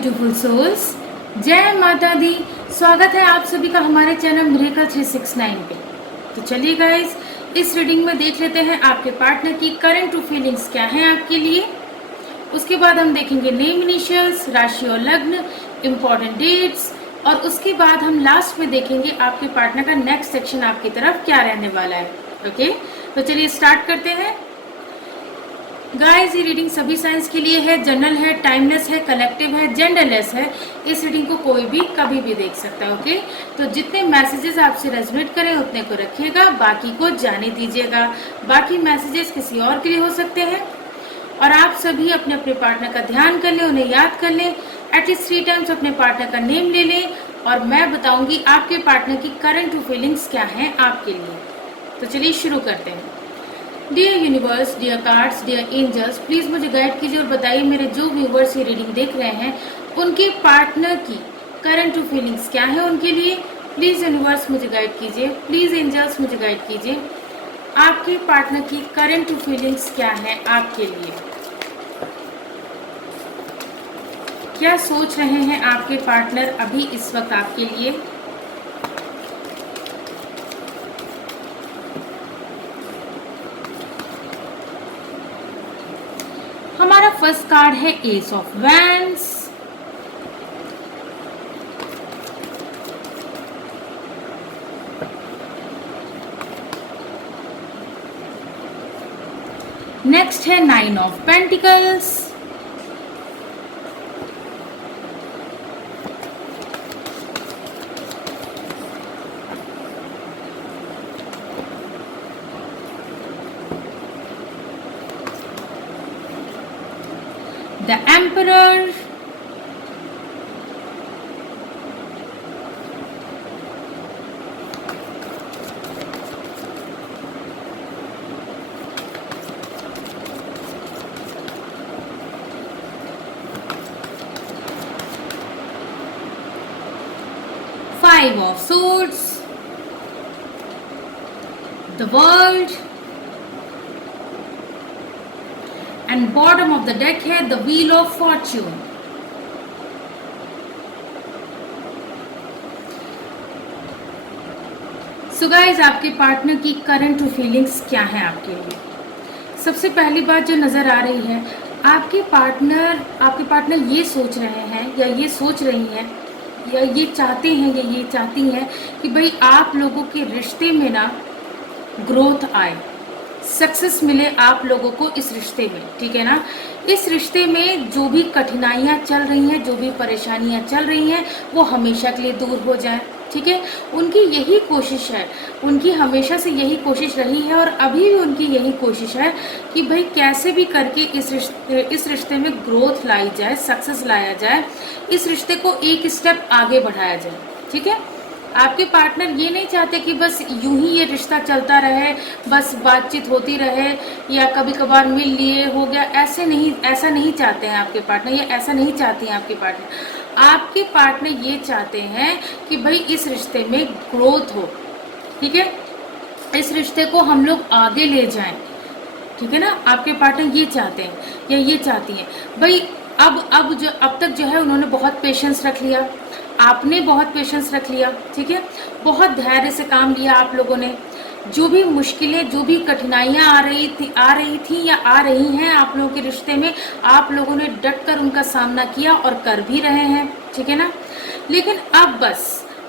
Beautiful souls, जय माता दी। स्वागत है आप सभी का हमारे चैनल मिरेकल 369 पे। तो चलिए गाइस, इस रीडिंग में देख लेते हैं आपके पार्टनर की करंट ट्रू फीलिंग्स क्या हैं आपके लिए। उसके बाद हम देखेंगे नेम इनिशियल्स, राशि और लग्न, इम्पोर्टेंट डेट्स, और उसके बाद हम लास्ट में देखेंगे आपके पार्टनर का नेक्स्ट सेक्शन आपकी तरफ क्या रहने वाला है। ओके, तो चलिए स्टार्ट करते हैं। गाइस, ये रीडिंग सभी साइंस के लिए है, जनरल है, टाइमलेस है, कलेक्टिव है, जेंडरलेस है। इस रीडिंग को कोई भी कभी भी देख सकता है। ओके, तो जितने मैसेजेस आपसे रेजोनेट करें उतने को रखिएगा, बाकी को जाने दीजिएगा। बाकी मैसेजेस किसी और के लिए हो सकते हैं। और आप सभी अपने अपने पार्टनर का ध्यान कर लें, उन्हें याद कर लें, एटलीस्ट 3 टाइम्स अपने पार्टनर का नेम ले लें, और मैं बताऊंगी आपके पार्टनर की करंट फीलिंग्स क्या हैं आपके लिए। तो चलिए शुरू करते हैं। Dear universe, dear cards, dear angels, please मुझे गाइड कीजिए और बताइए मेरे जो व्यूवर्स ये रीडिंग देख रहे हैं उनके पार्टनर की करंट फीलिंग्स क्या है उनके लिए। प्लीज़ यूनिवर्स मुझे गाइड कीजिए, प्लीज़ एंजल्स मुझे गाइड कीजिए, आपके पार्टनर की करंट फीलिंग्स क्या है आपके लिए। क्या सोच रहे हैं आपके पार्टनर अभी इस वक्त आपके लिए। हमारा फर्स्ट कार्ड है एस ऑफ वैंड्स, नेक्स्ट है 9 of pentacles, the Emperor, Five of Swords, the World, and bottom of the deck है the wheel of fortune. So guys, आपके पार्टनर की करंट फीलिंग्स क्या है आपके लिए। सबसे पहली बात जो नजर आ रही है, आपके पार्टनर ये सोच रहे हैं या ये सोच रही हैं या ये चाहते हैं या ये चाहती हैं कि भाई आप लोगों के रिश्ते में ना ग्रोथ आए, सक्सेस मिले आप लोगों को इस रिश्ते में, ठीक है ना। इस रिश्ते में जो भी कठिनाइयाँ चल रही हैं, जो भी परेशानियाँ चल रही हैं, वो हमेशा के लिए दूर हो जाए, ठीक है। उनकी यही कोशिश है, उनकी हमेशा से यही कोशिश रही है और अभी भी उनकी यही कोशिश है कि भाई कैसे भी करके इस रिश्ते में ग्रोथ लाई जाए, सक्सेस लाया जाए, इस रिश्ते को एक स्टेप आगे बढ़ाया जाए, ठीक है। आपके पार्टनर ये नहीं चाहते कि बस यूं ही ये रिश्ता चलता रहे, बस बातचीत होती रहे या कभी कभार मिल लिए हो गया, ऐसा नहीं चाहते हैं आपके पार्टनर, या ऐसा नहीं चाहती हैं आपके पार्टनर। आपके पार्टनर ये चाहते हैं कि भाई इस रिश्ते में ग्रोथ हो, ठीक है, इस रिश्ते को हम लोग आगे ले जाएं, ठीक है ना। आपके पार्टनर ये चाहते हैं या ये चाहती हैं भाई अब तक जो है उन्होंने बहुत पेशेंस रख लिया, आपने बहुत पेशेंस रख लिया, ठीक है, बहुत धैर्य से काम लिया आप लोगों ने। जो भी मुश्किलें, जो भी कठिनाइयाँ आ रही थी या आ रही हैं आप लोगों के रिश्ते में, आप लोगों ने डट कर उनका सामना किया और कर भी रहे हैं, ठीक है ना। लेकिन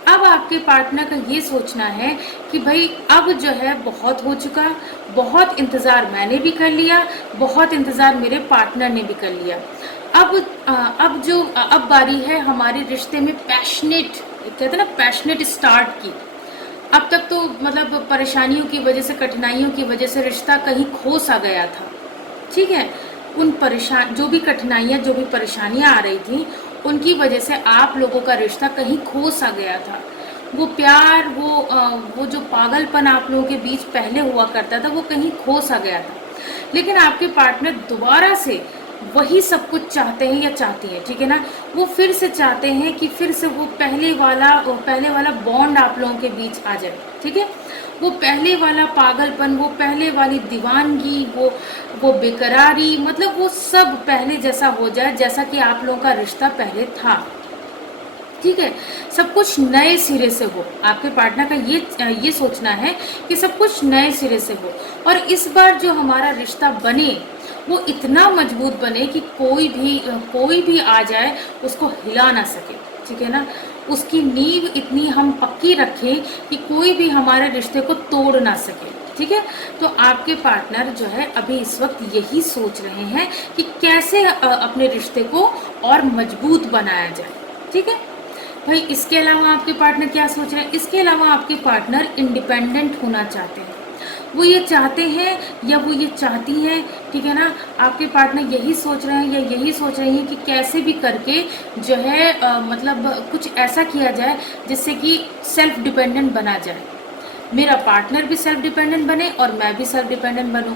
अब आपके पार्टनर का ये सोचना है कि भाई अब जो है बहुत हो चुका, बहुत इंतज़ार मैंने भी कर लिया, बहुत इंतज़ार मेरे पार्टनर ने भी कर लिया। अब बारी है हमारे रिश्ते में पैशनेट, कहते हैं ना, पैशनेट स्टार्ट की। अब तक तो मतलब परेशानियों की वजह से, कठिनाइयों की वजह से रिश्ता कहीं खो सा गया था, ठीक है। जो भी कठिनाइयाँ, जो भी परेशानियाँ आ रही थी, उनकी वजह से आप लोगों का रिश्ता कहीं खो सा गया था। वो प्यार, वो जो पागलपन आप लोगों के बीच पहले हुआ करता था, वो कहीं खो सा गया था। लेकिन आपके पार्टनर दोबारा से वही सब कुछ चाहते हैं या चाहती हैं, ठीक है ना। वो फिर से चाहते हैं कि फिर से वो पहले वाला बॉन्ड आप लोगों के बीच आ जाए, ठीक है। वो पहले वाला पागलपन, वो पहले वाली दीवानगी, वो बेकरारी, मतलब वो सब पहले जैसा हो जाए जैसा कि आप लोगों का रिश्ता पहले था। ठीक है, सब कुछ नए सिरे से हो। आपके पार्टनर का ये सोचना है कि सब कुछ नए सिरे से हो, और इस बार जो हमारा रिश्ता बने वो इतना मजबूत बने कि कोई भी आ जाए उसको हिला ना सके। ठीक है ना, उसकी नींव इतनी हम पक्की रखें कि कोई भी हमारे रिश्ते को तोड़ ना सके। ठीक है, तो आपके पार्टनर जो है अभी इस वक्त यही सोच रहे हैं कि कैसे अपने रिश्ते को और मजबूत बनाया जाए। ठीक है भाई, इसके अलावा आपके पार्टनर क्या सोच रहे हैं? इसके अलावा आपके पार्टनर इंडिपेंडेंट होना चाहते हैं। वो ये चाहते हैं या वो ये चाहती हैं, ठीक है ना, आपके पार्टनर यही सोच रहे हैं या यही सोच रही हैं कि कैसे भी करके जो है मतलब कुछ ऐसा किया जाए जिससे कि सेल्फ डिपेंडेंट बना जाए। मेरा पार्टनर भी सेल्फ डिपेंडेंट बने और मैं भी सेल्फ डिपेंडेंट बनूं।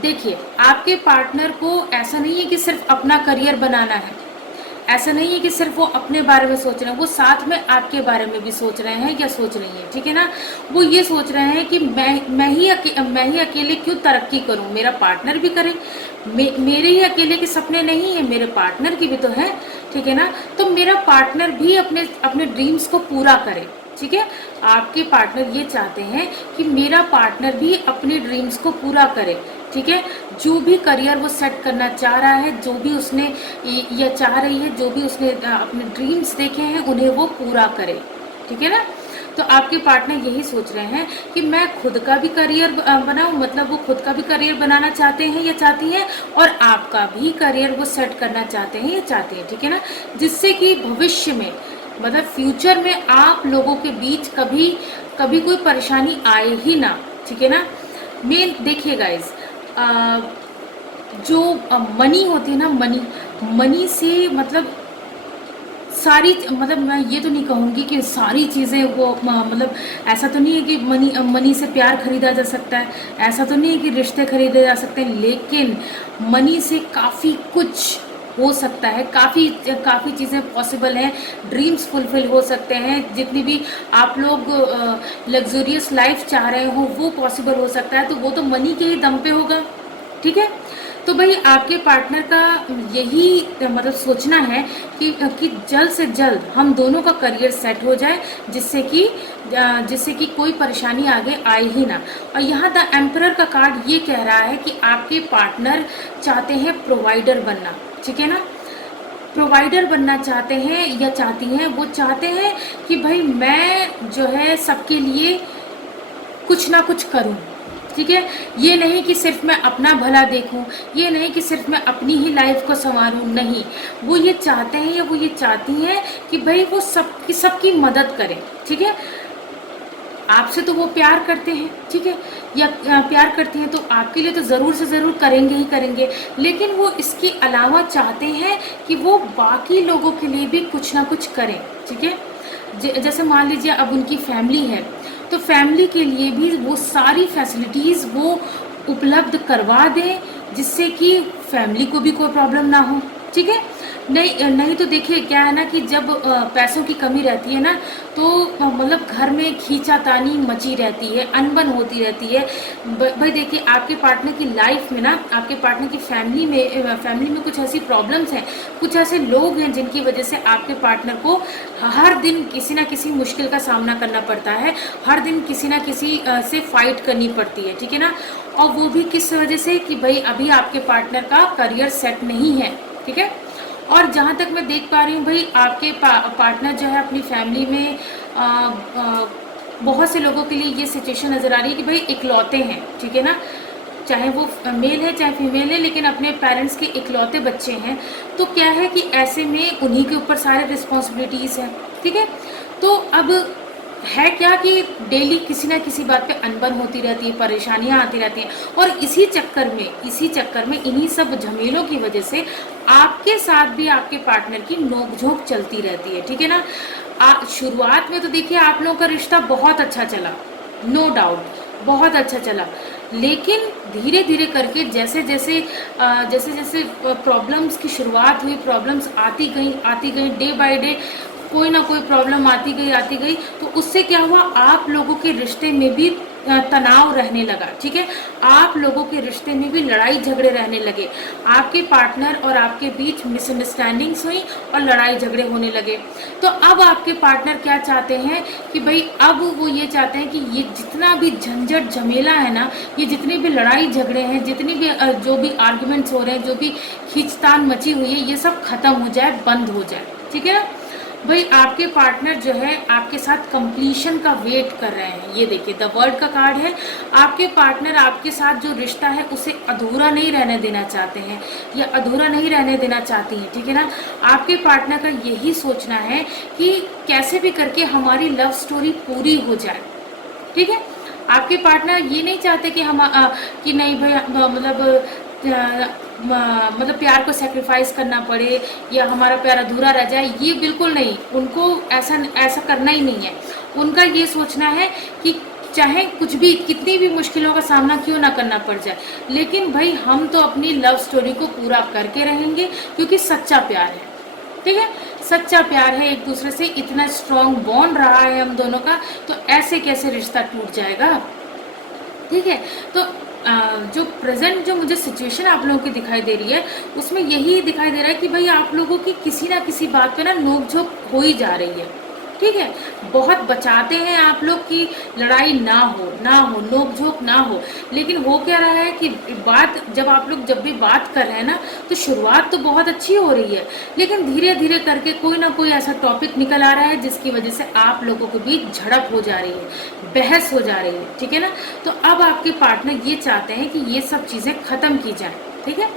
देखिए, आपके पार्टनर को ऐसा नहीं है कि सिर्फ अपना करियर बनाना है, ऐसा नहीं है कि सिर्फ वो अपने बारे में सोच रहे हैं, वो साथ में आपके बारे में भी सोच रहे हैं या सोच रही हैं। ठीक है ना, वो ये सोच रहे हैं कि मैं ही अकेले क्यों तरक्की करूं, मेरा पार्टनर भी करे। मेरे ही अकेले के सपने नहीं है, मेरे पार्टनर की भी तो है। ठीक है ना, तो मेरा पार्टनर भी अपने अपने ड्रीम्स को पूरा करे। ठीक है, आपके पार्टनर ये चाहते हैं कि मेरा पार्टनर भी अपने ड्रीम्स को पूरा करे। ठीक है, जो भी करियर वो सेट करना चाह रहा है, जो भी उसने या चाह रही है, जो भी उसने अपने ड्रीम्स देखे हैं उन्हें वो पूरा करे। ठीक है ना, तो आपके पार्टनर यही सोच रहे हैं कि मैं खुद का भी करियर बनाऊं, मतलब वो खुद का भी करियर बनाना चाहते हैं या चाहती हैं, और आपका भी करियर वो सेट करना चाहते हैं या चाहती हैं। ठीक है ना, जिससे कि भविष्य में, मतलब फ्यूचर में आप लोगों के बीच कभी कभी कोई परेशानी आए ही ना। ठीक है ना, मेन देखिए गाइज, जो मनी होती है ना, मनी से मतलब सारी, मतलब मैं ये तो नहीं कहूँगी कि सारी चीज़ें वो मतलब ऐसा तो नहीं है कि मनी से प्यार खरीदा जा सकता है, ऐसा तो नहीं है कि रिश्ते खरीदे जा सकते हैं, लेकिन मनी से काफ़ी कुछ हो सकता है, काफ़ी चीज़ें पॉसिबल हैं, ड्रीम्स फुलफिल हो सकते हैं, जितनी भी आप लोग लग्जूरियस लाइफ चाह रहे हो वो पॉसिबल हो सकता है, तो वो तो मनी के ही दम पे होगा। ठीक है, तो भाई आपके पार्टनर का यही मतलब सोचना है कि जल्द से जल्द हम दोनों का करियर सेट हो जाए, जिससे कि कोई परेशानी आगे आए ही ना। और यहाँ द एम्परर का कार्ड ये कह रहा है कि आपके पार्टनर चाहते हैं प्रोवाइडर बनना। ठीक है ना, प्रोवाइडर बनना चाहते हैं या चाहती हैं, वो चाहते हैं कि भाई मैं जो है सबके लिए कुछ ना कुछ करूं। ठीक है, ये नहीं कि सिर्फ मैं अपना भला देखूं, ये नहीं कि सिर्फ मैं अपनी ही लाइफ को संवारूं, नहीं, वो ये चाहते हैं या वो ये चाहती हैं कि भाई वो सबकी मदद करें। ठीक है, आपसे तो वो प्यार करते हैं, ठीक है, या प्यार करती हैं, तो आपके लिए तो ज़रूर से ज़रूर करेंगे ही करेंगे, लेकिन वो इसके अलावा चाहते हैं कि वो बाकी लोगों के लिए भी कुछ ना कुछ करें। ठीक है, जैसे मान लीजिए अब उनकी फैमिली है, तो फैमिली के लिए भी वो सारी फैसिलिटीज़ वो उपलब्ध करवा दें, जिससे कि फैमिली को भी कोई प्रॉब्लम ना हो। ठीक है, नहीं तो देखिए क्या है ना कि जब पैसों की कमी रहती है ना, तो मतलब घर में खींचातानी मची रहती है, अनबन होती रहती है। भाई देखिए, आपके पार्टनर की लाइफ में ना, आपके पार्टनर की फैमिली में कुछ ऐसी प्रॉब्लम्स हैं, कुछ ऐसे लोग हैं जिनकी वजह से आपके पार्टनर को हर दिन किसी ना किसी मुश्किल का सामना करना पड़ता है, हर दिन किसी ना किसी से फाइट करनी पड़ती है। ठीक है ना, और वो भी किस वजह से कि भाई अभी आपके पार्टनर का करियर सेट नहीं है। ठीक है, और जहाँ तक मैं देख पा रही हूँ भाई, आपके पार्टनर जो है अपनी फैमिली में बहुत से लोगों के लिए ये सिचुएशन नज़र आ रही है कि भाई इकलौते हैं। ठीक है ना, चाहे वो मेल है चाहे फीमेल है, लेकिन अपने पेरेंट्स के इकलौते बच्चे हैं, तो क्या है कि ऐसे में उन्हीं के ऊपर सारे रिस्पॉन्सिबिलिटीज़ हैं। ठीक है, तो अब है क्या कि डेली किसी ना किसी बात पे अनबन होती रहती है, परेशानियां आती रहती हैं, और इसी चक्कर में इन्हीं सब झमेलों की वजह से आपके साथ भी आपके पार्टनर की नोकझोंक चलती रहती है। ठीक है ना, शुरुआत में तो देखिए आप लोगों का रिश्ता बहुत अच्छा चला, नो डाउट बहुत अच्छा चला, लेकिन धीरे धीरे करके जैसे जैसे प्रॉब्लम्स की शुरुआत हुई, प्रॉब्लम्स आती गई डे बाय डे, कोई ना कोई प्रॉब्लम आती गई, तो उससे क्या हुआ, आप लोगों के रिश्ते में भी तनाव रहने लगा, ठीक है। आप लोगों के रिश्ते में भी लड़ाई झगड़े रहने लगे, आपके पार्टनर और आपके बीच मिसअंडरस्टैंडिंग्स हुई और लड़ाई झगड़े होने लगे। तो अब आपके पार्टनर क्या चाहते हैं कि भाई अब वो ये चाहते हैं कि ये जितना भी झंझट झमेला है ना, ये जितनी भी लड़ाई झगड़े हैं, जितनी भी जो भी आर्ग्यूमेंट्स हो रहे हैं, जो भी खींचतान मची हुई है, ये सब खत्म हो जाए, बंद हो जाए, ठीक है ना। भाई आपके पार्टनर जो है आपके साथ कंप्लीशन का वेट कर रहे हैं। ये देखिए द वर्ल्ड का कार्ड है। आपके पार्टनर आपके साथ जो रिश्ता है उसे अधूरा नहीं रहने देना चाहते हैं या अधूरा नहीं रहने देना चाहती हैं, ठीक है ना। आपके पार्टनर का यही सोचना है कि कैसे भी करके हमारी लव स्टोरी पूरी हो जाए, ठीक है। आपके पार्टनर ये नहीं चाहते कि हम कि नहीं भाई मतलब प्यार को सेक्रीफाइस करना पड़े या हमारा प्यार अधूरा रह जाए, ये बिल्कुल नहीं। उनको ऐसा करना ही नहीं है। उनका ये सोचना है कि चाहे कुछ भी, कितनी भी मुश्किलों का सामना क्यों ना करना पड़ जाए, लेकिन भाई हम तो अपनी लव स्टोरी को पूरा करके रहेंगे, क्योंकि सच्चा प्यार है, ठीक है। सच्चा प्यार है, एक दूसरे से इतना स्ट्रॉन्ग बॉन्ड रहा है हम दोनों का, तो ऐसे कैसे रिश्ता टूट जाएगा, ठीक है। तो जो प्रेजेंट जो मुझे सिचुएशन आप लोगों की दिखाई दे रही है, उसमें यही दिखाई दे रहा है कि भाई आप लोगों की किसी ना किसी बात पे ना नोक-झोंक हो ही जा रही है, ठीक है। बहुत बचाते हैं आप लोग कि लड़ाई ना हो, नोक-झोंक ना हो, लेकिन हो क्या रहा है कि बात जब आप लोग जब भी बात कर रहे हैं ना, तो शुरुआत तो बहुत अच्छी हो रही है, लेकिन धीरे धीरे करके कोई ना कोई ऐसा टॉपिक निकल आ रहा है जिसकी वजह से आप लोगों के बीच झड़प हो जा रही है, बहस हो जा रही है, ठीक है ना। तो अब आपके पार्टनर ये चाहते हैं कि ये सब चीज़ें ख़त्म की जाए, ठीक है।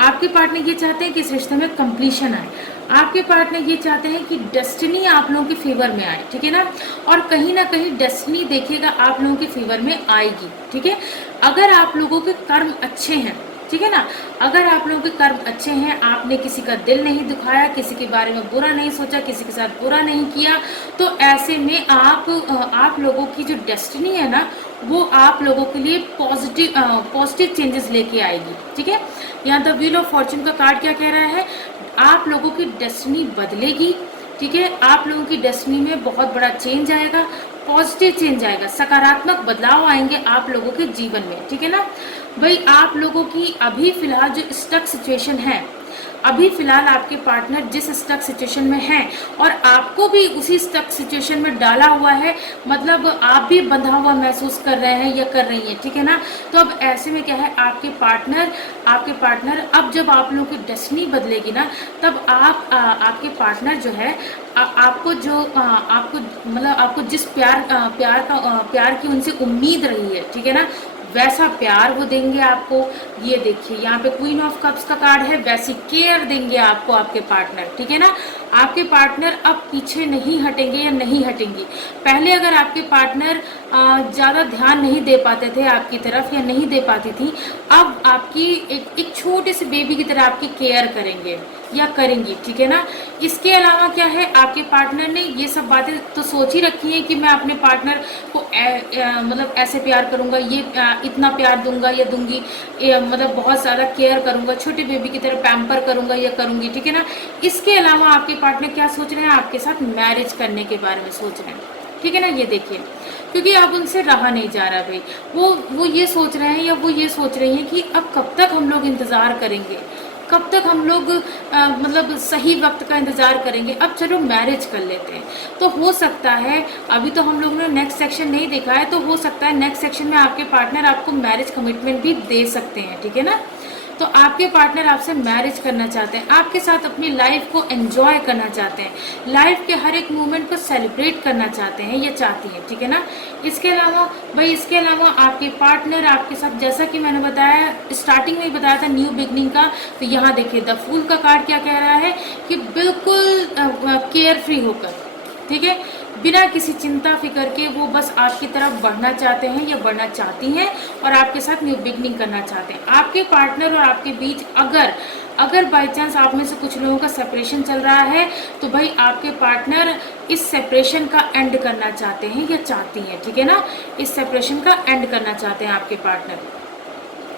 आपके पार्टनर ये चाहते हैं कि इस रिश्ते में कंप्लीशन आए। आपके पार्टनर ये चाहते हैं कि डेस्टिनी आप लोगों के फेवर में आए, ठीक है ना। और कहीं ना कहीं डेस्टिनी देखिएगा आप लोगों के फेवर में आएगी, ठीक है। अगर आप लोगों के कर्म अच्छे हैं, ठीक है ना, अगर आप लोगों के कर्म अच्छे हैं, आपने किसी का दिल नहीं दुखाया, किसी के बारे में बुरा नहीं सोचा, किसी के साथ बुरा नहीं किया, तो ऐसे में आप लोगों की जो डेस्टिनी है ना, वो आप लोगों के लिए पॉजिटिव चेंजेस लेके आएगी, ठीक है। यहाँ द व्हील ऑफ फॉर्चून का कार्ड क्या कह रहा है, आप लोगों की डेस्टिनी बदलेगी, ठीक है। आप लोगों की डेस्टिनी में बहुत बड़ा चेंज आएगा, पॉजिटिव चेंज आएगा, सकारात्मक बदलाव आएंगे आप लोगों के जीवन में, ठीक है ना। भाई आप लोगों की अभी फिलहाल जो स्टक सिचुएशन है, अभी फिलहाल आपके पार्टनर जिस स्टक सिचुएशन में हैं और आपको भी उसी स्टक सिचुएशन में डाला हुआ है, मतलब आप भी बंधा हुआ महसूस कर रहे हैं या कर रही हैं, ठीक है ना। तो अब ऐसे में क्या है, आपके पार्टनर अब जब आप लोगों की डेस्टिनी बदलेगी ना, तब आपके पार्टनर जो है आपको जिस प्यार की उनसे उम्मीद रही है, ठीक है ना, वैसा प्यार वो देंगे आपको। ये देखिए यहाँ पे क्वीन ऑफ कप्स का कार्ड है, वैसी केयर देंगे आपको आपके पार्टनर, ठीक है ना। आपके पार्टनर अब पीछे नहीं हटेंगे या नहीं हटेंगी। पहले अगर आपके पार्टनर ज़्यादा ध्यान नहीं दे पाते थे आपकी तरफ या नहीं दे पाती थी, अब आपकी एक छोटे से बेबी की तरह आपकी केयर करेंगे या करेंगी, ठीक है ना। इसके अलावा क्या है, आपके पार्टनर ने ये सब बातें तो सोच ही रखी हैं कि मैं अपने पार्टनर को मतलब ऐसे प्यार करूँगा, ये इतना प्यार दूंगा या दूंगी, मतलब बहुत ज़्यादा केयर करूँगा, छोटे बेबी की तरह पैम्पर करूँगा या करूँगी, ठीक है ना। इसके अलावा आपके पार्टनर क्या सोच रहे हैं, आपके साथ मैरिज करने के बारे में सोच रहे हैं, ठीक है ना। ये देखिए, क्योंकि अब उनसे रहा नहीं जा रहा भाई, वो ये सोच रहे हैं या वो ये सोच रही हैं कि अब कब तक हम लोग इंतज़ार करेंगे, कब तक हम लोग मतलब सही वक्त का इंतज़ार करेंगे, अब चलो मैरिज कर लेते हैं। तो हो सकता है, अभी तो हम लोगों ने नेक्स्ट सेक्शन नहीं देखा है, तो हो सकता है नेक्स्ट सेक्शन में आपके पार्टनर आपको मैरिज कमिटमेंट भी दे सकते हैं, ठीक है ना। तो आपके पार्टनर आपसे मैरिज करना चाहते हैं, आपके साथ अपनी लाइफ को एंजॉय करना चाहते हैं, लाइफ के हर एक मोमेंट को सेलिब्रेट करना चाहते हैं या चाहती हैं, ठीक है ना। इसके अलावा आपके पार्टनर आपके साथ, जैसा कि मैंने बताया स्टार्टिंग में ही बताया था न्यू बिगनिंग का, तो यहाँ देखिए द फूल का कार्ड क्या कह रहा है कि बिल्कुल केयर फ्री होकर, ठीक है, बिना किसी चिंता फिक्र के वो बस आपकी तरफ बढ़ना चाहते हैं या बढ़ना चाहती हैं और आपके साथ न्यू बिगनिंग करना चाहते हैं। आपके पार्टनर और आपके बीच अगर बाय चांस आप में से कुछ लोगों का सेपरेशन चल रहा है, तो भाई आपके पार्टनर इस सेपरेशन का एंड करना चाहते हैं या चाहती हैं, ठीक है ना। इस सेपरेशन का एंड करना चाहते हैं आपके पार्टनर,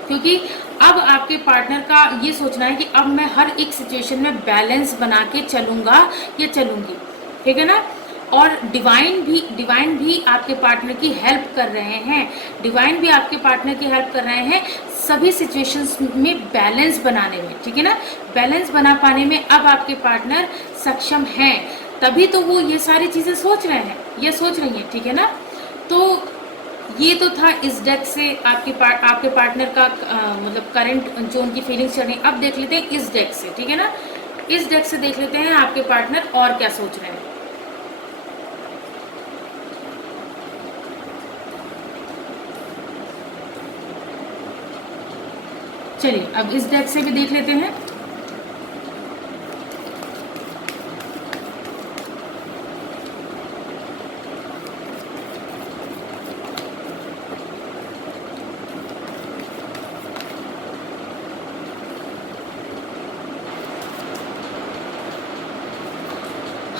क्योंकि अब आपके पार्टनर का ये सोचना है कि अब मैं हर एक सिचुएशन में बैलेंस बना के चलूँगा या चलूँगी, ठीक है ना। और डिवाइन भी आपके पार्टनर की हेल्प कर रहे हैं, डिवाइन भी आपके पार्टनर की हेल्प कर रहे हैं सभी सिचुएशंस में बैलेंस बनाने में, ठीक है ना। बैलेंस बना पाने में अब आपके पार्टनर सक्षम हैं, तभी तो वो ये सारी चीज़ें सोच रहे हैं, ये सोच रही हैं, ठीक है ना। तो ये तो था इस डेक से आपके पार्टनर का मतलब करंट जो उनकी फीलिंग्स चल रही हैं। अब देख लेते हैं इस डेक से, ठीक है ना। इस डेक से देख लेते हैं आपके पार्टनर और क्या सोच रहे हैं। चलिए अब इस डेक से भी देख लेते हैं।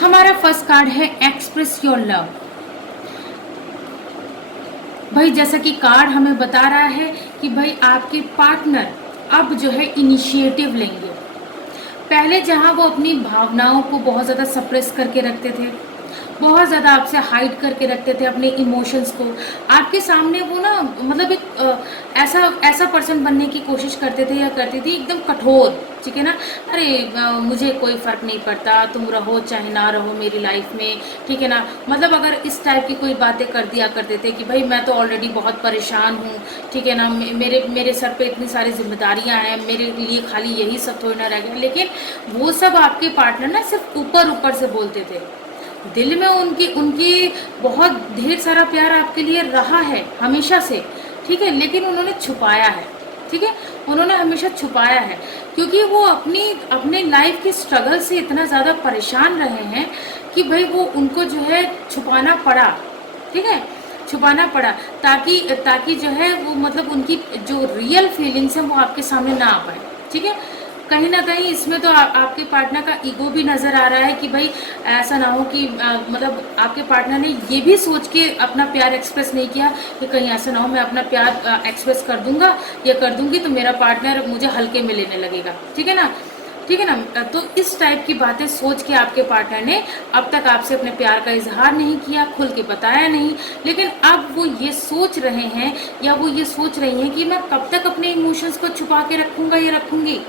हमारा फर्स्ट कार्ड है एक्सप्रेस योर लव। भाई जैसा कि कार्ड हमें बता रहा है कि भाई आपके पार्टनर अब जो है इनिशिएटिव लेंगे। पहले जहां वो अपनी भावनाओं को बहुत ज़्यादा सप्रेस करके रखते थे, बहुत ज़्यादा आपसे हाइड करके रखते थे अपने इमोशंस को, आपके सामने वो ना मतलब एक ऐसा पर्सन बनने की कोशिश करते थे या करती थी एकदम कठोर, ठीक है ना। अरे मुझे कोई फ़र्क नहीं पड़ता, तुम रहो चाहे ना रहो मेरी लाइफ में, ठीक है ना। मतलब अगर इस टाइप की कोई बातें कर दिया करते थे कि भाई मैं तो ऑलरेडी बहुत परेशान हूँ, ठीक है ना, मेरे सर पे इतनी सारी जिम्मेदारियाँ हैं, मेरे लिए खाली यही सब थोड़ी ना रह गया। लेकिन वो सब आपके पार्टनर ना सिर्फ ऊपर ऊपर से बोलते थे, दिल में उनकी बहुत ढेर सारा प्यार आपके लिए रहा है हमेशा से, ठीक है। लेकिन उन्होंने छुपाया है, ठीक है, उन्होंने हमेशा छुपाया है क्योंकि वो अपने लाइफ की स्ट्रगल से इतना ज़्यादा परेशान रहे हैं कि भाई वो उनको जो है छुपाना पड़ा, ठीक है, छुपाना पड़ा ताकि जो है वो मतलब उनकी जो रियल फीलिंग्स हैं वो आपके सामने ना आ पाए, ठीक है। कहीं ना कहीं इसमें तो आपके पार्टनर का ईगो भी नज़र आ रहा है कि भाई ऐसा ना हो कि मतलब आपके पार्टनर ने ये भी सोच के अपना प्यार एक्सप्रेस नहीं किया कि कहीं ऐसा ना हो मैं अपना प्यार एक्सप्रेस कर दूंगा या कर दूंगी तो मेरा पार्टनर मुझे हल्के में लेने लगेगा, ठीक है ना, ठीक है ना। तो इस टाइप की बातें सोच के आपके पार्टनर ने अब तक आपसे अपने प्यार का इजहार नहीं किया, खुल के बताया नहीं। लेकिन अब वो ये सोच रहे हैं या वो ये सोच रही हैं कि मैं कब तक अपने इमोशंस को छुपा के रखूँगा या रखूँगी,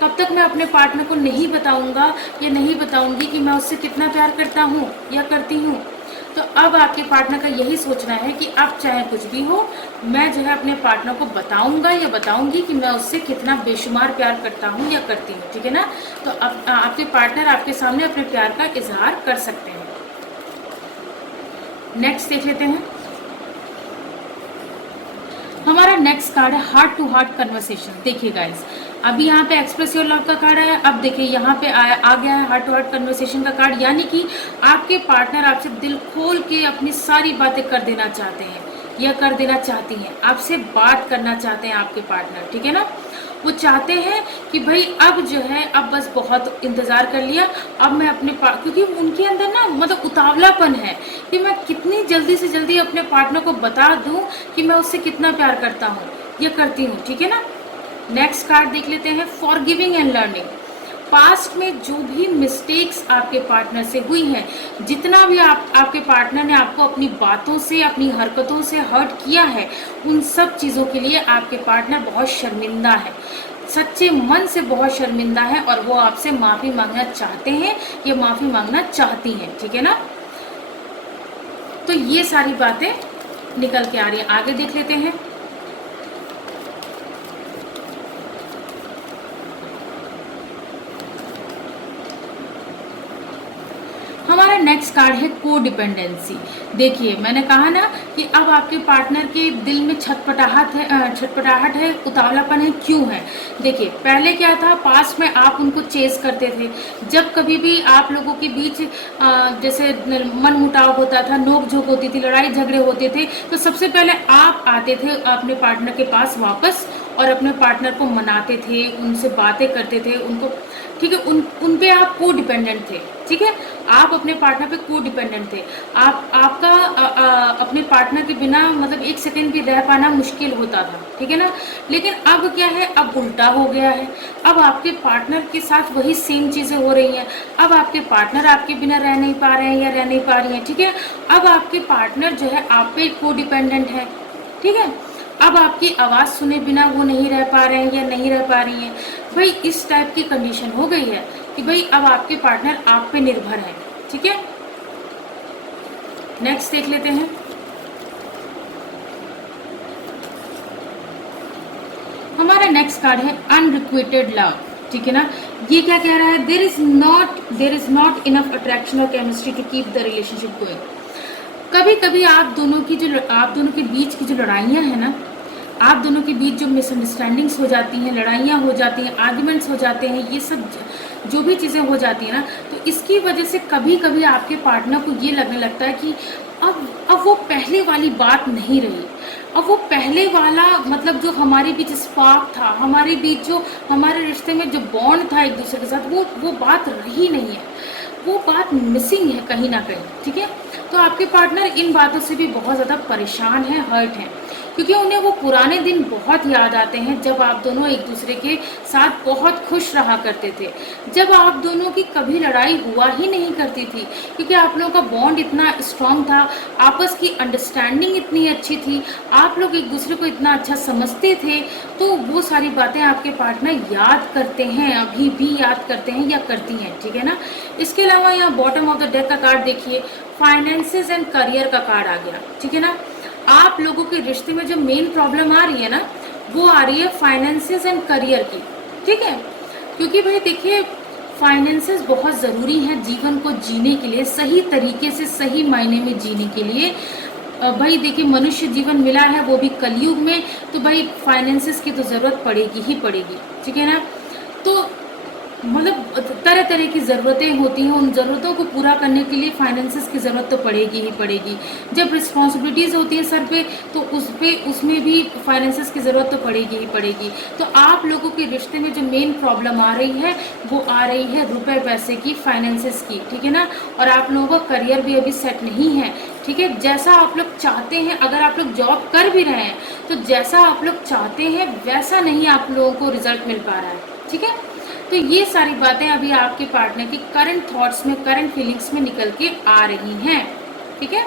कब तक मैं अपने पार्टनर को नहीं बताऊंगा या नहीं बताऊंगी कि मैं उससे कितना प्यार करता हूँ या करती हूँ। तो अब आपके पार्टनर का यही सोचना है कि अब चाहे कुछ भी हो मैं जो है अपने पार्टनर को बताऊंगा या बताऊंगी कि मैं उससे कितना बेशुमार प्यार करता हूँ या करती हूँ, ठीक है ना। तो अब आपके पार्टनर आपके सामने अपने प्यार का इजहार कर सकते हैं। नेक्स्ट देख लेते हैं। हमारा नेक्स्ट कार्ड है हार्ट टू हार्ट कन्वर्सेशन। देखिए गाइस, अभी यहाँ पे एक्सप्रेस योर लव का कार्ड है, अब देखिए यहाँ पे आ गया है हार्ट टू हार्ट कन्वर्सेशन का कार्ड, यानी कि आपके पार्टनर आपसे दिल खोल के अपनी सारी बातें कर देना चाहते हैं या कर देना चाहती हैं, आपसे बात करना चाहते हैं आपके पार्टनर, ठीक है ना। वो चाहते हैं कि भाई अब जो है अब बस बहुत इंतज़ार कर लिया, अब मैं अपने क्योंकि उनके अंदर ना मतलब उतावलापन है कि मैं कितनी जल्दी से जल्दी अपने पार्टनर को बता दूं कि मैं उससे कितना प्यार करता हूं या करती हूं, ठीक है ना। नेक्स्ट कार्ड देख लेते हैं, फॉरगिविंग एंड लर्निंग। पास्ट में जो भी मिस्टेक्स आपके पार्टनर से हुई हैं, जितना भी आपके पार्टनर ने आपको अपनी बातों से अपनी हरकतों से हर्ट किया है, उन सब चीज़ों के लिए आपके पार्टनर बहुत शर्मिंदा है, सच्चे मन से बहुत शर्मिंदा है और वो आपसे माफ़ी मांगना चाहते हैं या माफ़ी मांगना चाहती हैं, ठीक है ना। तो ये सारी बातें निकल के आ रही हैं। आगे देख लेते हैं। हमारा नेक्स्ट कार्ड है को डिपेंडेंसी। देखिए मैंने कहा ना कि अब आपके पार्टनर के दिल में छटपटाहट है, उतावलापन है, क्यों है। देखिए पहले क्या था, पास्ट में आप उनको चेस करते थे, जब कभी भी आप लोगों के बीच जैसे मन मुटाव होता था, नोक झोंक होती थी, लड़ाई झगड़े होते थे, तो सबसे पहले आप आते थे अपने पार्टनर के पास वापस और अपने पार्टनर को मनाते थे, उनसे बातें करते थे, उनको, ठीक है, उन पे आप को डिपेंडेंट थे, ठीक है, आप अपने पार्टनर पे को डिपेंडेंट थे। आपका अपने पार्टनर के बिना मतलब एक सेकंड भी रह पाना मुश्किल होता था, ठीक है ना। लेकिन अब क्या है, अब उल्टा हो गया है। अब आपके पार्टनर के साथ वही सेम चीज़ें हो रही हैं। अब आपके पार्टनर आपके बिना रह नहीं पा रहे हैं या रह नहीं पा रही हैं, ठीक है। अब आपके पार्टनर जो है आप पे को डिपेंडेंट है, ठीक है। अब आपकी आवाज़ सुने बिना वो नहीं रह पा रहे हैं या नहीं रह पा रही हैं। भाई इस टाइप की कंडीशन हो गई है कि भाई अब आपके पार्टनर आप पे निर्भर है, ठीक है। नेक्स्ट देख लेते हैं। हमारा नेक्स्ट कार्ड है अनरिक्वेटेड लव, ठीक है ना। ये क्या कह रहा है, there is not enough attraction और chemistry to keep the relationship going. कभी कभी आप दोनों के बीच की जो लड़ाइयाँ हैं ना, आप दोनों के बीच जो मिसअंडरस्टैंडिंग्स हो जाती हैं, लड़ाइयाँ हो जाती हैं, आर्ग्यूमेंट्स हो जाते हैं, ये सब जो भी चीज़ें हो जाती हैं ना, तो इसकी वजह से कभी कभी आपके पार्टनर को ये लगने लगता है कि अब वो पहले वाली बात नहीं रही। अब वो पहले वाला मतलब जो हमारे बीच स्पार्क था, हमारे बीच जो हमारे रिश्ते में जो बॉन्ड था एक दूसरे के साथ, वो बात रही नहीं है, वो बात मिसिंग है कहीं ना कहीं, ठीक है। तो आपके पार्टनर इन बातों से भी बहुत ज़्यादा परेशान हैं, हर्ट हैं, क्योंकि उन्हें वो पुराने दिन बहुत याद आते हैं जब आप दोनों एक दूसरे के साथ बहुत खुश रहा करते थे, जब आप दोनों की कभी लड़ाई हुआ ही नहीं करती थी, क्योंकि आप लोगों का बॉन्ड इतना स्ट्रांग था, आपस की अंडरस्टैंडिंग इतनी अच्छी थी, आप लोग एक दूसरे को इतना अच्छा समझते थे। तो वो सारी बातें आपके पार्टनर याद करते हैं, अभी भी याद करते हैं या करती हैं, ठीक है ना। इसके अलावा यहाँ बॉटम ऑफ द डेक का कार्ड देखिए, फाइनेंसेस एंड करियर का कार्ड आ गया, ठीक है ना। आप लोगों के रिश्ते में जो मेन प्रॉब्लम आ रही है ना, वो आ रही है फाइनेंसेस एंड करियर की, ठीक है। क्योंकि भाई देखिए, फाइनेंसेस बहुत ज़रूरी हैं जीवन को जीने के लिए, सही तरीके से सही मायने में जीने के लिए। भाई देखिए, मनुष्य जीवन मिला है वो भी कलयुग में, तो भाई फाइनेंसेस की तो ज़रूरत पड़ेगी ही पड़ेगी, ठीक है ना। तो मतलब तरह तरह की ज़रूरतें होती हैं, उन ज़रूरतों को पूरा करने के लिए फाइनेंसेस की ज़रूरत तो पड़ेगी ही पड़ेगी। जब रिस्पॉन्सिबिलिटीज़ होती है सर पे, तो उसमें भी फाइनेंसेस की ज़रूरत तो पड़ेगी ही पड़ेगी। तो आप लोगों के रिश्ते में जो मेन प्रॉब्लम आ रही है, वो आ रही है रुपए पैसे की, फाइनेंसेस की, ठीक है ना। और आप लोगों का करियर भी अभी सेट नहीं है, ठीक है। जैसा आप लोग चाहते हैं, अगर आप लोग जॉब कर भी रहे हैं, तो जैसा आप लोग चाहते हैं वैसा नहीं आप लोगों को रिजल्ट मिल पा रहा है, ठीक है। तो ये सारी बातें अभी आपके पार्टनर की करंट थॉट्स में, करंट फीलिंग्स में निकल के आ रही हैं, ठीक है।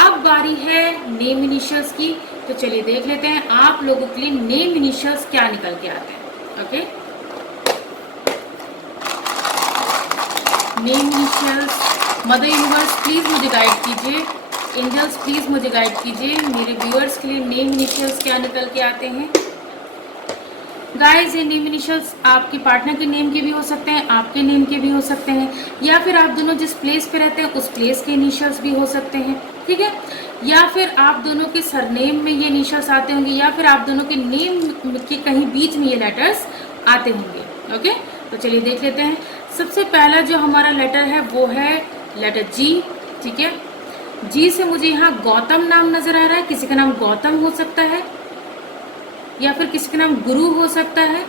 अब बारी है नेम इनिशियल्स की, तो चलिए देख लेते हैं आप लोगों के लिए नेम इनिशियल्स क्या निकल के आते हैं। Okay, name initials, mother universe please मुझे गाइड कीजिए, एंजल्स प्लीज़ मुझे गाइड कीजिए, मेरे व्यूअर्स के लिए नेम इनिशियल्स क्या निकल के आते हैं। गाइस, ये नेम इनिशियल्स आपके पार्टनर के नेम के भी हो सकते हैं, आपके नेम के भी हो सकते हैं, या फिर आप दोनों जिस प्लेस पे रहते हैं उस प्लेस के इनिशियल्स भी हो सकते हैं, ठीक है। या फिर आप दोनों के सरनेम में ये इनिशियल्स आते होंगे, या फिर आप दोनों के नेम के कहीं बीच में ये लेटर्स आते होंगे। ओके, तो चलिए देख लेते हैं। सबसे पहला जो हमारा लेटर है वो है लेटर जी, ठीक है। जी से मुझे यहाँ गौतम नाम नजर आ रहा है, किसी का नाम गौतम हो सकता है, या फिर किसी का नाम गुरु हो सकता है।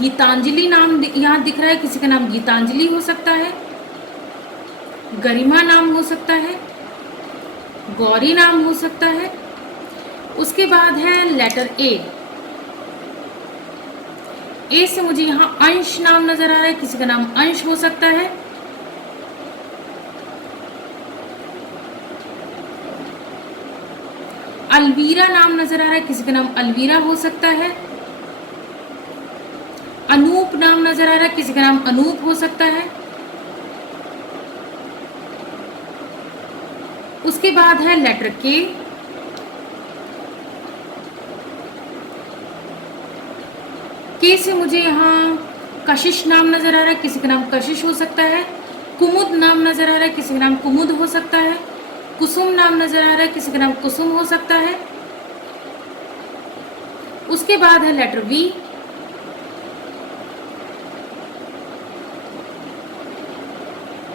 गीतांजलि नाम यहाँ दिख रहा है, किसी का नाम गीतांजलि हो सकता है। गरिमा नाम हो सकता है, गौरी नाम हो सकता है। उसके बाद है लेटर ए। ए से मुझे यहाँ अंश नाम नजर आ रहा है, किसी का नाम अंश हो सकता है। अलवीरा नाम नजर आ रहा है, किसी का नाम अलवीरा हो सकता है। अनूप नाम नजर आ रहा है, किसी का नाम अनूप हो सकता है। उसके बाद है लेटर के। के से मुझे यहाँ कशिश नाम नजर आ रहा है, किसी का नाम कशिश हो सकता है। कुमुद नाम नजर आ रहा है, किसी का नाम कुमुद हो सकता है। कुसुम नाम नजर आ रहा है, किसी का नाम कुसुम हो सकता है। उसके बाद है लेटर वी।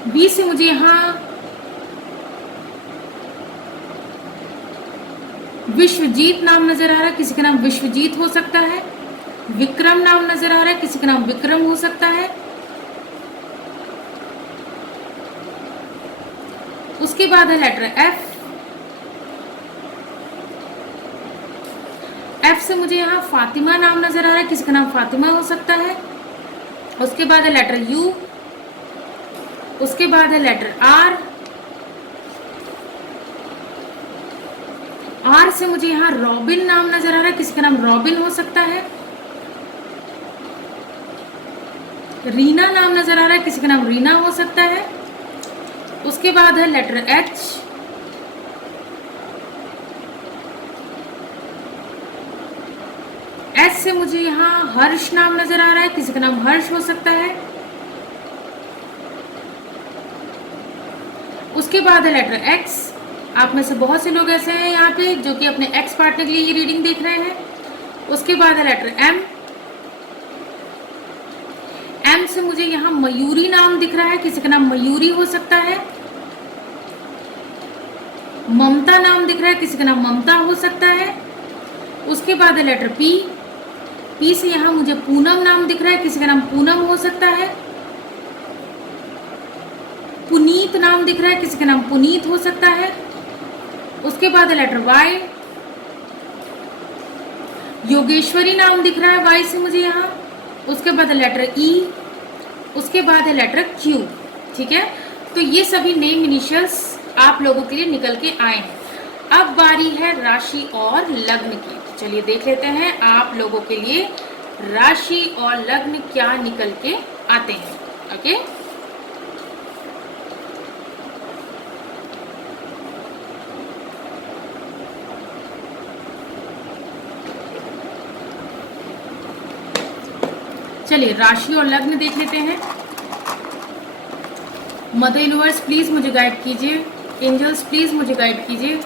वी से मुझे यहाँ विश्वजीत नाम नजर आ रहा है, किसी का नाम विश्वजीत हो सकता है। विक्रम नाम नजर आ रहा है, किसी का नाम विक्रम हो सकता है। उसके बाद है लेटर एफ। एफ से मुझे यहाँ फातिमा नाम नजर आ रहा है, किसी का नाम फातिमा हो सकता है। उसके बाद है लेटर यू। उसके बाद है लेटर आर। आर से मुझे यहाँ रॉबिन नाम नजर आ रहा है, किसी का नाम रॉबिन हो सकता है। रीना नाम नजर आ रहा है, किसी का नाम रीना हो सकता है। उसके बाद है लेटर एच। एच से मुझे यहाँ हर्ष नाम नजर आ रहा है, किसी का नाम हर्ष हो सकता है। उसके बाद है लेटर एक्स। आप में से बहुत से लोग ऐसे हैं यहाँ पे जो कि अपने एक्स पार्टनर के लिए ये रीडिंग देख रहे हैं। उसके बाद है लेटर एम। एम से मुझे यहाँ मयूरी नाम दिख रहा है, किसी का नाम मयूरी हो सकता है। ममता नाम दिख रहा है, किसी का नाम ममता हो सकता है। उसके बाद है लेटर पी। पी से यहाँ मुझे पूनम नाम दिख रहा है, किसी का नाम पूनम हो सकता है। पुनीत नाम दिख रहा है, किसी का नाम पुनीत हो सकता है। उसके बाद है लेटर वाई। योगेश्वरी नाम दिख रहा है वाई से मुझे यहाँ। उसके बाद है लेटर ई। उसके बाद है लेटर क्यू। ठीक है, तो ये सभी नेम इनिशियल्स आप लोगों के लिए निकल के आए हैं। अब बारी है राशि और लग्न की। चलिए देख लेते हैं आप लोगों के लिए राशि और लग्न क्या निकल के आते हैं। ओके, चलिए राशि और लग्न देख लेते हैं। मदर यूनिवर्स प्लीज मुझे गाइड कीजिए। एंजल्स प्लीज मुझे गाइड कीजिए।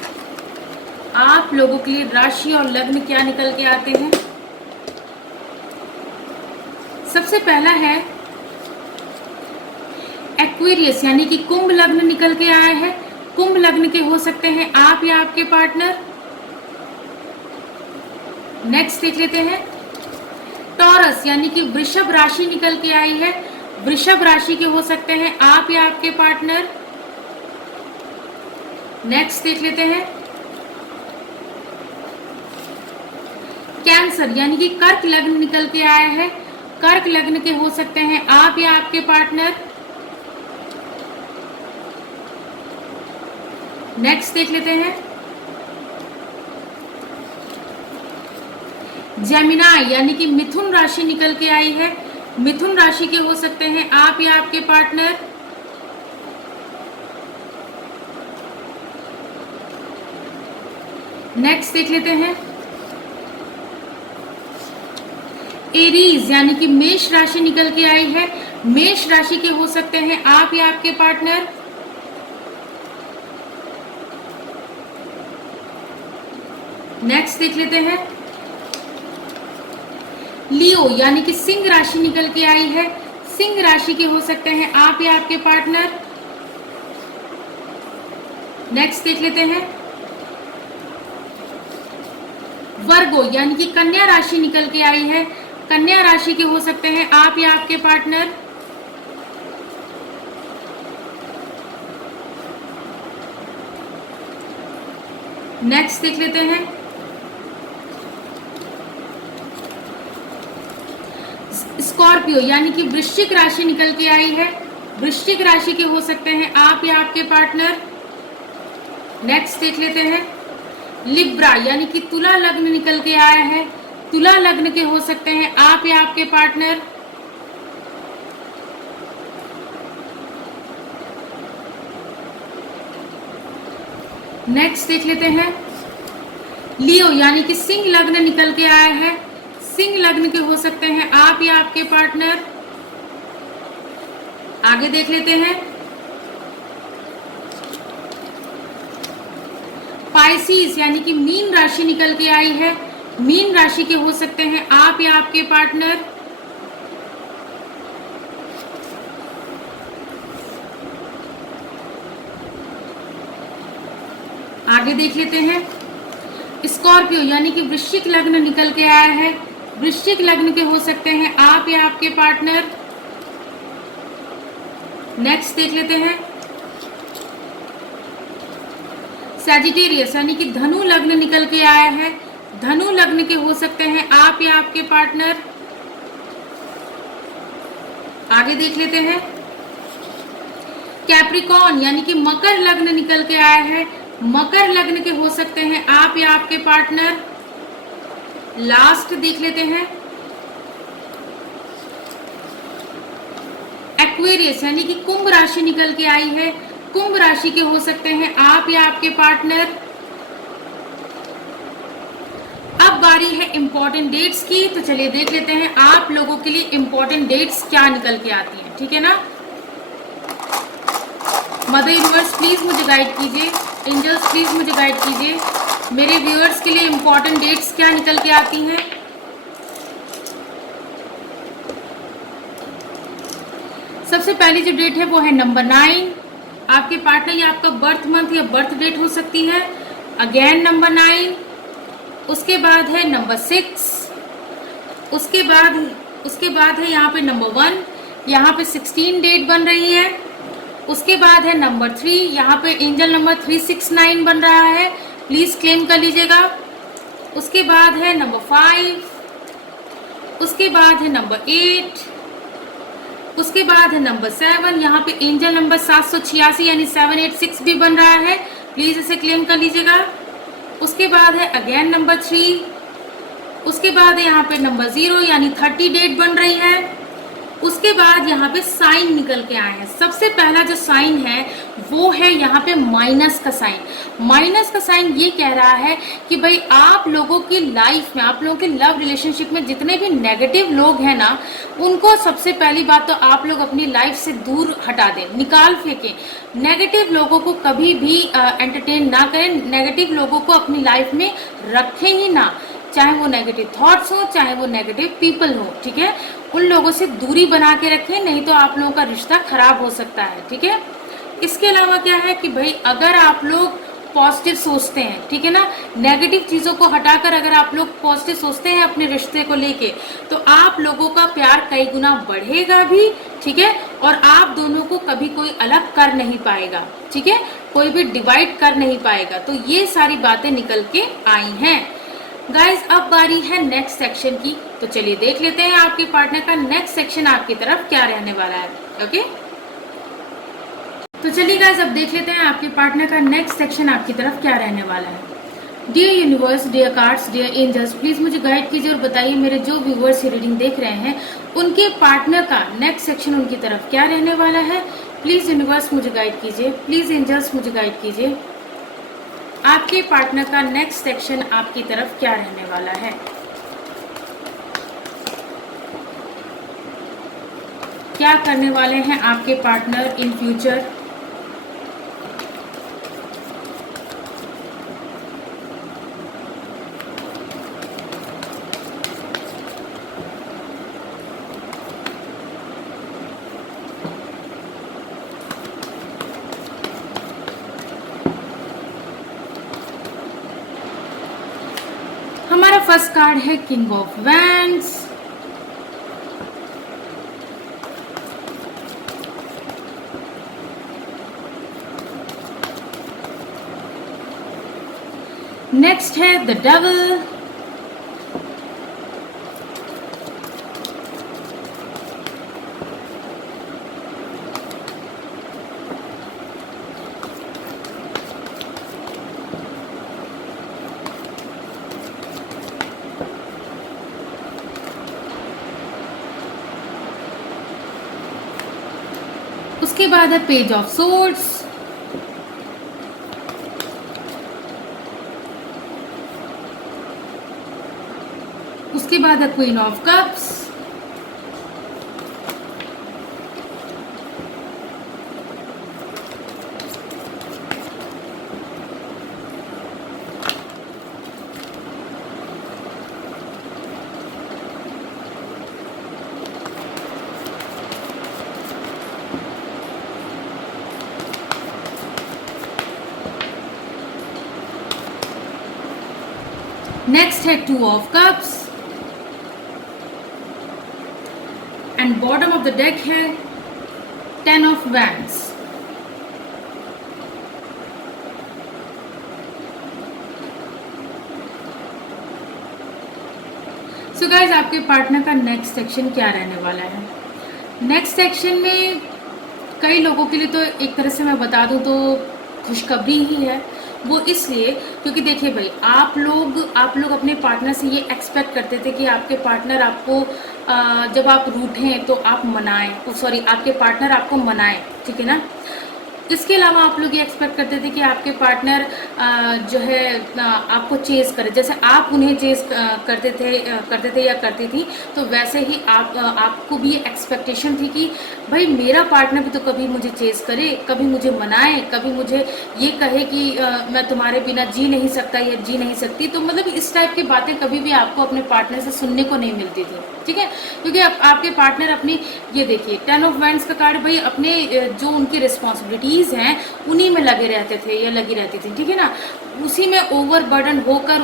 आप लोगों के लिए राशि और लग्न क्या निकल के आते हैं। सबसे पहला है एक्वेरियस, यानी कि कुंभ लग्न निकल के आया है। कुंभ लग्न के हो सकते हैं आप या आपके पार्टनर। नेक्स्ट देख लेते हैं टॉरस, यानी कि वृषभ राशि निकल के आई है। वृषभ राशि के हो सकते हैं आप या आपके पार्टनर। नेक्स्ट देख लेते हैं कैंसर, यानी कि कर्क लग्न निकल के आया है। कर्क लग्न के हो सकते हैं आप या आपके पार्टनर। नेक्स्ट देख लेते हैं जेमिनाई, यानी कि मिथुन राशि निकल के आई है। मिथुन राशि के हो सकते हैं आप या आपके पार्टनर। नेक्स्ट देख लेते हैं एरीज, यानी कि मेष राशि निकल के आई है। मेष राशि के हो सकते हैं आप या आपके पार्टनर। नेक्स्ट देख लेते हैं लियो, यानी कि सिंह राशि निकल के आई है। सिंह राशि के हो सकते हैं आप या आपके पार्टनर। नेक्स्ट देख लेते हैं वर्गो, यानी कि कन्या राशि निकल के आई है। कन्या राशि के हो सकते हैं आप या आपके पार्टनर। नेक्स्ट देख लेते हैं स्कॉर्पियो, यानी कि वृश्चिक राशि निकल के आई है। वृश्चिक राशि के हो सकते हैं आप या आपके पार्टनर। नेक्स्ट देख लेते हैं लिब्रा, यानी कि तुला लग्न निकल के आया है। तुला लग्न के हो सकते हैं आप या आपके पार्टनर। नेक्स्ट देख लेते हैं लियो, यानी कि सिंह लग्न निकल के आया है। सिंह लग्न के हो सकते हैं आप या आपके पार्टनर। आगे देख लेते हैं पाइसिस, यानी कि मीन राशि निकल के आई है। मीन राशि के हो सकते हैं आप या आपके पार्टनर। आगे देख लेते हैं स्कॉर्पियो यानी कि वृश्चिक लग्न निकल के आया है। वृश्चिक लग्न के हो सकते हैं आप या आपके पार्टनर। नेक्स्ट देख लेते हैं सैजिटेरियस यानी कि धनु लग्न निकल के आया है। धनु लग्न के हो सकते हैं आप या आपके पार्टनर। आगे देख लेते हैं कैप्रिकॉर्न यानी कि मकर लग्न निकल के आया है। मकर लग्न के हो सकते हैं आप या आपके पार्टनर। लास्ट देख लेते हैं एक्वेरियस यानी कि कुंभ राशि निकल के आई है। कुंभ राशि के हो सकते हैं आप या आपके पार्टनर। अब बारी है इंपॉर्टेंट डेट्स की, तो चलिए देख लेते हैं आप लोगों के लिए इंपॉर्टेंट डेट्स क्या निकल के आती हैं, ठीक है ना। मदर यूनिवर्स प्लीज मुझे गाइड कीजिए, एंजल्स प्लीज मुझे गाइड कीजिए, मेरे व्यूअर्स के लिए इंपॉर्टेंट डेट्स क्या निकल के आती हैं। सबसे पहली जो डेट है वो है नंबर 9। आपके पार्टनर या आपका बर्थ मंथ या बर्थ डेट हो सकती है। Again number 9। उसके बाद है नंबर 6। उसके बाद है यहाँ पे नंबर 1, यहाँ पे 16 डेट बन रही है। उसके बाद है नंबर 3, यहाँ पे एंजल नंबर 369 बन रहा है, प्लीज क्लेम कर लीजिएगा। उसके बाद है नंबर 5। उसके बाद है नंबर 8। उसके बाद है नंबर 7, यहाँ पे एंजल नंबर 786 यानी 786 भी बन रहा है, प्लीज इसे क्लेम कर लीजिएगा। उसके बाद है अगेन नंबर 3। उसके बाद है यहाँ पे नंबर 0 यानी 30 डेट बन रही है। उसके बाद यहाँ पे साइन निकल के आए हैं। सबसे पहला जो साइन है वो है यहाँ पे माइनस का साइन। माइनस का साइन ये कह रहा है कि भाई आप लोगों की लाइफ में, आप लोगों के लव रिलेशनशिप में जितने भी नेगेटिव लोग हैं ना, उनको सबसे पहली बात तो आप लोग अपनी लाइफ से दूर हटा दें, निकाल फेंकें। नेगेटिव लोगों को कभी भी एंटरटेन ना करें, नेगेटिव लोगों को अपनी लाइफ में रखें ही ना, चाहे वो नेगेटिव थॉट्स हो, चाहे वो नेगेटिव पीपल हो, ठीक है। उन लोगों से दूरी बना के रखें, नहीं तो आप लोगों का रिश्ता खराब हो सकता है, ठीक है। इसके अलावा क्या है कि भाई अगर आप लोग पॉजिटिव सोचते हैं, ठीक है ना, नेगेटिव चीज़ों को हटाकर अगर आप लोग पॉजिटिव सोचते हैं अपने रिश्ते को लेके, तो आप लोगों का प्यार कई गुना बढ़ेगा भी, ठीक है। और आप दोनों को कभी कोई अलग कर नहीं पाएगा, ठीक है, कोई भी डिवाइड कर नहीं पाएगा। तो ये सारी बातें निकल के आई हैं गाइज। अब बारी है नेक्स्ट सेक्शन की, तो चलिए देख लेते हैं आपके पार्टनर का नेक्स्ट सेक्शन आपकी तरफ क्या रहने वाला है। ओके, तो चलिए गाइज अब देख लेते हैं आपके पार्टनर का नेक्स्ट सेक्शन आपकी तरफ क्या रहने वाला है। Dear universe, dear cards, dear angels, please मुझे गाइड कीजिए और बताइए मेरे जो व्यूवर्स ये रीडिंग देख रहे हैं उनके पार्टनर का नेक्स्ट सेक्शन उनकी तरफ क्या रहने वाला है। प्लीज यूनिवर्स मुझे गाइड कीजिए, प्लीज एंजल्स मुझे गाइड कीजिए, आपके पार्टनर का नेक्स्ट सेक्शन आपकी तरफ क्या रहने वाला है। क्या करने वाले हैं आपके पार्टनर इन फ्यूचर। हमारा फर्स्ट कार्ड है किंग ऑफ वैंड्स। नेक्स्ट है द डेविल। उसके बाद है पेज ऑफ सोर्ड्स। उसके बाद है क्वीन ऑफ कप्स। नेक्स्ट है 2 of cups and bottom of the deck है 10 ऑफ वैंड्स। सो गाइज आपके पार्टनर का नेक्स्ट सेक्शन क्या रहने वाला है? नेक्स्ट सेक्शन में कई लोगों के लिए तो एक तरह से मैं बता दूं तो खुशखबरी ही है। वो इसलिए क्योंकि देखिए भाई, आप लोग अपने पार्टनर से ये एक्सपेक्ट करते थे कि आपके पार्टनर आपको जब आप रूठें तो आप मनाएं, सॉरी आपके पार्टनर आपको मनाएं, ठीक है ना। इसके अलावा आप लोग ये एक्सपेक्ट करते थे कि आपके पार्टनर जो है आपको चेज़ करे, जैसे आप उन्हें चेज़ करते थे या करती थी, तो वैसे ही आपको भी ये एक्सपेक्टेशन थी कि भाई मेरा पार्टनर भी तो कभी मुझे चेज़ करे, कभी मुझे मनाए, कभी मुझे ये कहे कि मैं तुम्हारे बिना जी नहीं सकता या जी नहीं सकती। तो मतलब इस टाइप की बातें कभी भी आपको अपने पार्टनर से सुनने को नहीं मिलती थी, ठीक है। क्योंकि आपके पार्टनर अपनी, ये देखिए 10 ऑफ वैंड्स का कार्ड, भाई अपने जो उनकी रिस्पॉन्सिबिलिटीज़ हैं उन्हीं में लगे रहते थे या लगी रहती थी, ठीक है ना। उसी में ओवरबर्डन होकर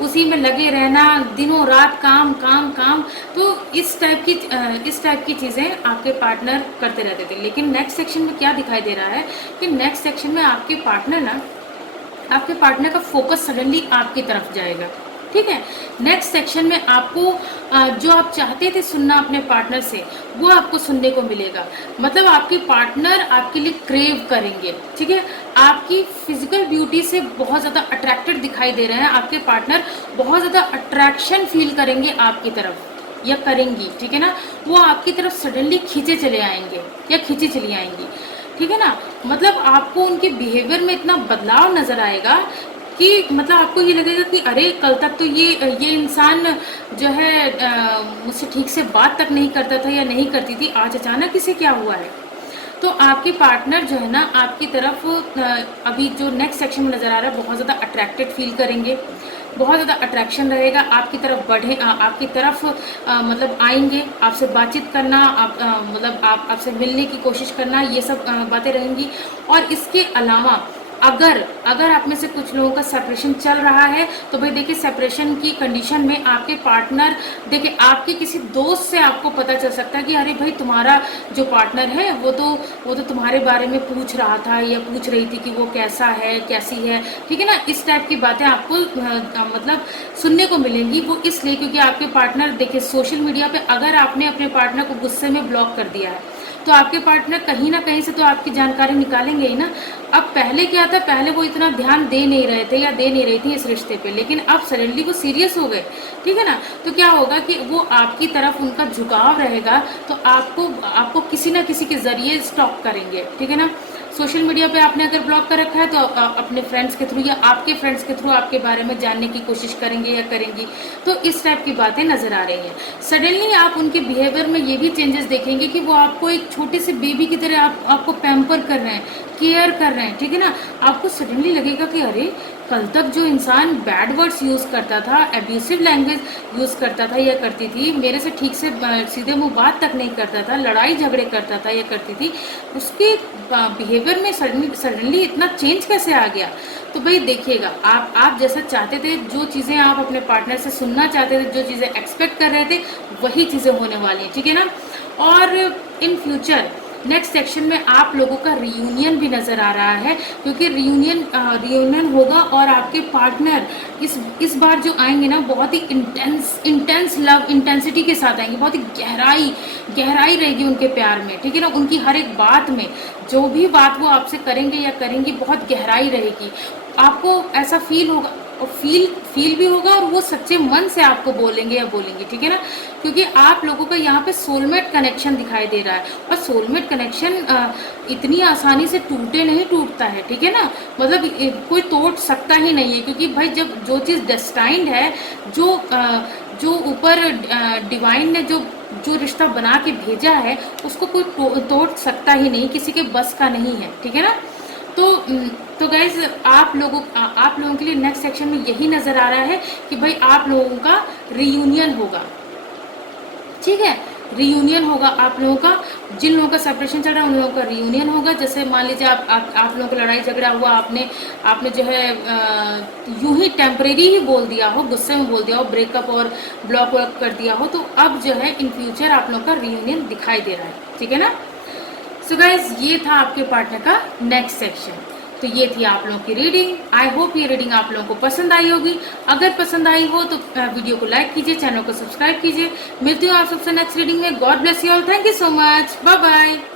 उसी में लगे रहना, दिनों रात काम काम काम। तो इस टाइप की चीज़ें आपके पार्टनर करते रहते थे। लेकिन नेक्स्ट सेक्शन में क्या दिखाई दे रहा है कि नेक्स्ट सेक्शन में आपके पार्टनर का फोकस सडनली आपकी तरफ जाएगा, ठीक है। नेक्स्ट सेक्शन में आपको जो आप चाहते थे सुनना अपने पार्टनर से, वो आपको सुनने को मिलेगा। मतलब आपके पार्टनर आपके लिए क्रेव करेंगे, ठीक है। आपकी फिजिकल ब्यूटी से बहुत ज़्यादा अट्रैक्टेड दिखाई दे रहे हैं। आपके पार्टनर बहुत ज़्यादा अट्रैक्शन फील करेंगे आपकी तरफ या करेंगी, ठीक है ना। वो आपकी तरफ सडनली खींचे चले आएंगे या खींची चली आएंगी, ठीक है ना। मतलब आपको उनके बिहेवियर में इतना बदलाव नज़र आएगा कि मतलब आपको ये लगेगा कि अरे कल तक तो ये इंसान जो है मुझसे ठीक से बात तक नहीं करता था या नहीं करती थी, आज अचानक इसे क्या हुआ है। तो आपके पार्टनर जो है ना आपकी तरफ अभी जो नेक्स्ट सेक्शन में नज़र आ रहा है बहुत ज़्यादा अट्रैक्टेड फील करेंगे, बहुत ज़्यादा अट्रैक्शन रहेगा, आपकी तरफ आपकी तरफ मतलब आएंगे, आपसे बातचीत करना, मतलब आपसे मिलने की कोशिश करना, ये सब बातें रहेंगी। और इसके अलावा अगर आप में से कुछ लोगों का सेपरेशन चल रहा है तो भाई देखिए, सेपरेशन की कंडीशन में आपके पार्टनर, देखिए आपके किसी दोस्त से आपको पता चल सकता है कि अरे भाई तुम्हारा जो पार्टनर है वो तो तुम्हारे बारे में पूछ रहा था या पूछ रही थी कि वो कैसा है कैसी है, ठीक है ना। इस टाइप की बातें आपको मतलब सुनने को मिलेंगी। वो इसलिए क्योंकि आपके पार्टनर, देखिए सोशल मीडिया पे अगर आपने अपने पार्टनर को गुस्से में ब्लॉक कर दिया है तो आपके पार्टनर कहीं ना कहीं से तो आपकी जानकारी निकालेंगे ही ना। अब पहले क्या था, पहले वो इतना ध्यान दे नहीं रहे थे या दे नहीं रही थी इस रिश्ते पे, लेकिन अब सडनली वो सीरियस हो गए, ठीक है ना। तो क्या होगा कि वो आपकी तरफ उनका झुकाव रहेगा, तो आपको किसी ना किसी के जरिए स्टॉक करेंगे, ठीक है ना। सोशल मीडिया पे आपने अगर ब्लॉक कर रखा है तो अपने फ्रेंड्स के थ्रू या आपके फ्रेंड्स के थ्रू आपके बारे में जानने की कोशिश करेंगे या करेंगी। तो इस टाइप की बातें नज़र आ रही हैं। सडनली आप उनके बिहेवियर में ये भी चेंजेस देखेंगे कि वो आपको एक छोटे से बेबी की तरह आपको पैम्पर कर रहे हैं, केयर कर रहे हैं, ठीक है ना। आपको सडनली लगेगा कि अरे कल तक जो इंसान बैड वर्ड्स यूज़ करता था, एब्यूसिव लैंग्वेज यूज़ करता था या करती थी, मेरे से ठीक से सीधे मुंह बात तक नहीं करता था, लड़ाई झगड़े करता था या करती थी, उसके बिहेवियर में सडनली इतना चेंज कैसे आ गया। तो भाई देखिएगा, आप जैसा चाहते थे, जो चीज़ें आप अपने पार्टनर से सुनना चाहते थे, जो चीज़ें एक्सपेक्ट कर रहे थे, वही चीज़ें होने वाली हैं, ठीक है ना। और इन फ्यूचर नेक्स्ट सेक्शन में आप लोगों का रियूनियन भी नज़र आ रहा है, क्योंकि रियूनियन होगा और आपके पार्टनर इस बार जो आएंगे ना बहुत ही इंटेंस लव इंटेंसिटी के साथ आएंगे, बहुत ही गहराई रहेगी उनके प्यार में, ठीक है ना। उनकी हर एक बात में, जो भी बात वो आपसे करेंगे या करेंगी, बहुत गहराई रहेगी। आपको ऐसा फील होगा और फील भी होगा और वो सच्चे मन से आपको बोलेंगे या बोलेंगी, ठीक है ना। क्योंकि आप लोगों का यहाँ पे सोलमेट कनेक्शन दिखाई दे रहा है, और सोलमेट कनेक्शन इतनी आसानी से नहीं टूटता है, ठीक है ना। मतलब कोई तोड़ सकता ही नहीं है, क्योंकि भाई जब जो चीज़ डेस्टाइंड है, जो ऊपर डिवाइन ने जो रिश्ता बना के भेजा है, उसको कोई तोड़ सकता ही नहीं, किसी के बस का नहीं है, ठीक है ना। तो गाइज आप लोगों के लिए नेक्स्ट सेक्शन में यही नज़र आ रहा है कि भाई आप लोगों का रियूनियन होगा, ठीक है। रियूनियन होगा आप लोगों का। जिन लोगों का सेपरेशन चल रहा है उन लोगों का रियूनियन होगा। जैसे मान लीजिए आप लोगों को लड़ाई झगड़ा हुआ, आपने जो है यूं ही टेम्परेरी ही बोल दिया हो, गुस्से में बोल दिया हो, ब्रेकअप और ब्लॉक वॉक कर दिया हो, तो अब जो है इन फ्यूचर आप लोगों का रियूनियन दिखाई दे रहा है। ठीक है ना। सो गाइज, ये था आपके पार्टनर का नेक्स्ट सेक्शन। तो ये थी आप लोगों की रीडिंग। आई होप ये रीडिंग आप लोगों को पसंद आई होगी। अगर पसंद आई हो तो वीडियो को लाइक कीजिए, चैनल को सब्सक्राइब कीजिए। मिलती हूँ आप सबसे नेक्स्ट रीडिंग में। God bless you all. Thank you so much. Bye bye.